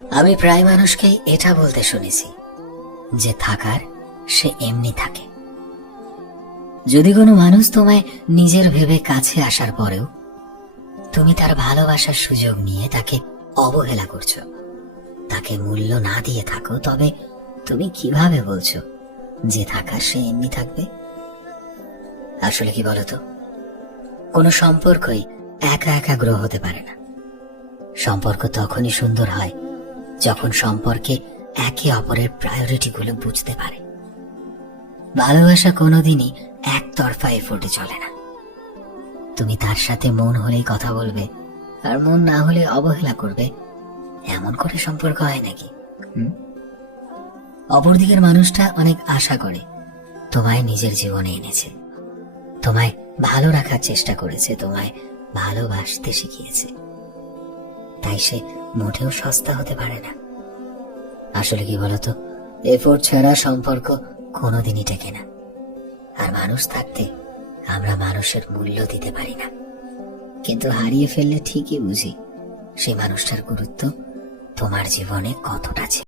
আমি প্রায় মানুষকেই এটা বলতে শুনেছি যে থাকার সে এমনি থাকে। যদি কোনো মানুষ তোমায় নিজের ভেবে কাছে আসার পরেও তুমি তার ভালোবাসার সুযোগ নিয়ে তাকে অবহেলা করছো, তাকে মূল্য না দিয়ে থাকো, তবে তুমি কিভাবে বলছো যে থাকার সে এমনি থাকবে? আসলে কি বলতো, কোনো সম্পর্কই একা একা গ্রহ হতে পারে না। সম্পর্ক তখনই সুন্দর হয় যখন সম্পর্কে একে অপরের প্রায়োরিটি গুলো বুঝতে পারে। ভালোবাসা কোনোদিনই একতরফা এফোর্টে চলে না। তুমি তার সাথে মন হলেই কথা বলবে আর মন না হলে অবহেলা করবে, এমন করে সম্পর্ক হয় নাকি? অপরদিকের মানুষটা অনেক আশা করে তোমায় নিজের জীবনে এনেছে, তোমায় ভালো রাখার চেষ্টা করেছে, তোমায় ভালোবাসতে শিখিয়েছে, তাই সে মোটেও সস্তা হতে পারে না। আসলে কি বলতো, এফোর্ট ছাড়া সম্পর্ক কোনোদিনই টেকে না। আর মানুষ থাকতে আমরা মানুষের মূল্য দিতে পারি না, কিন্তু হারিয়ে ফেললে ঠিকই বুঝি সেই মানুষটার গুরুত্ব তোমার জীবনে কতটা ছিল।